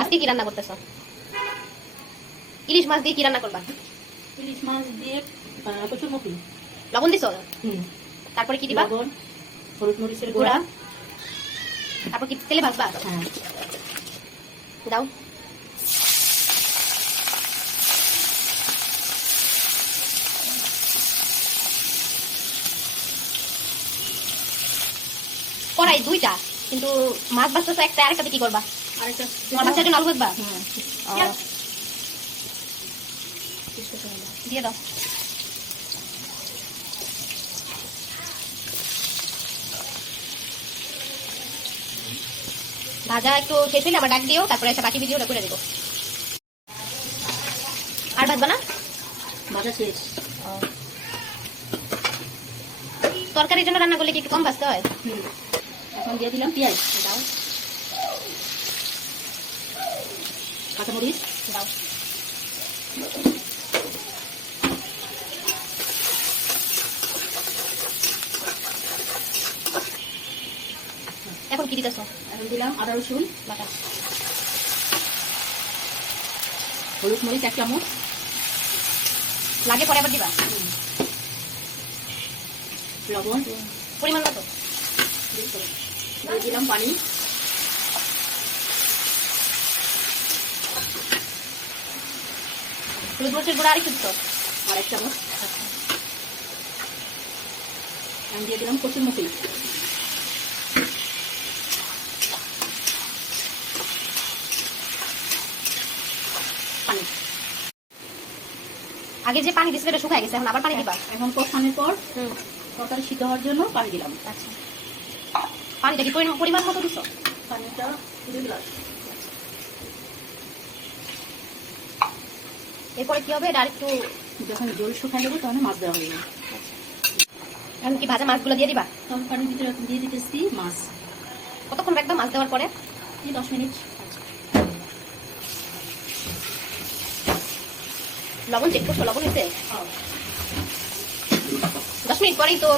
আজকে কি রান্না করতেছো? ইলিশ মাছ দিয়ে কি রান্না করবা? ইলিশ মাছ দিয়ে কচুরমুখী। লবণ দিছো? তারপরে কি দিবা? লবণ, হলুদ মরিচের গুঁড়া। তারপর কি তেলে ভাজবা? হ্যাঁ। দাও। কড়াই দুইটা, কিন্তু মাছ ভাজতেছো একটা, আরেকটাতে কি করবা? আরেকটা তোমার বাচ্চার জন্য আলু ভাজবা? হ্যাঁ। দিয়ে দাও। ভাজা একটু শেষ হলে আবার ডাক দিও, তারপরে একটা বাকি ভিডিওটা করে দেবো। আর ভাজবা না? ভাজা শেষ। তরকারির জন্য রান্না করলে কি একটু কম ভাজতে হয়? এখন দিয়ে দিলাম পেঁয়াজ। দাও। কাঁচামরিচ দাও। এখন কি দিতেছো? এখন দিলাম আদা রসুন বাটা। হলুদ মরিচ 1 চামচ। লাগে পরে আবার দিবা? লবণ পরিমাণ মতো। দিয়ে দিলাম পানি। হলুদ মরিচের গুঁড়া আরেকটু দিতো? 1 চামচ। আমি দিয়ে দিলাম কচুরমুখী। পানি। আগে যে পানি দিছিল এটা শুকায় গেছে, এখন আবার পানি দিবা? এখন কষানোর পর তরকারি সিদ্ধ হওয়ার জন্য পানি দিলাম। আচ্ছা, পানিটা কি পরিমাণ মতো দিছো? পানিটা 2 গ্লাস। এরপরে কি হবে? এটা আরেকটু যখন জল শুকায় যাবে তখন মাছ দেওয়া হবে। এখন কি ভাজা মাছগুলো দিয়ে দিবা? তখন পানির ভিতরে দিয়ে দিতেছি মাছ। কতক্ষণ রাখবা মাছ দেওয়ার পরে? 10 মিনিট। লবণ চেক করছো? লবণ হয়েছে? 10 মিনিট পরেই তো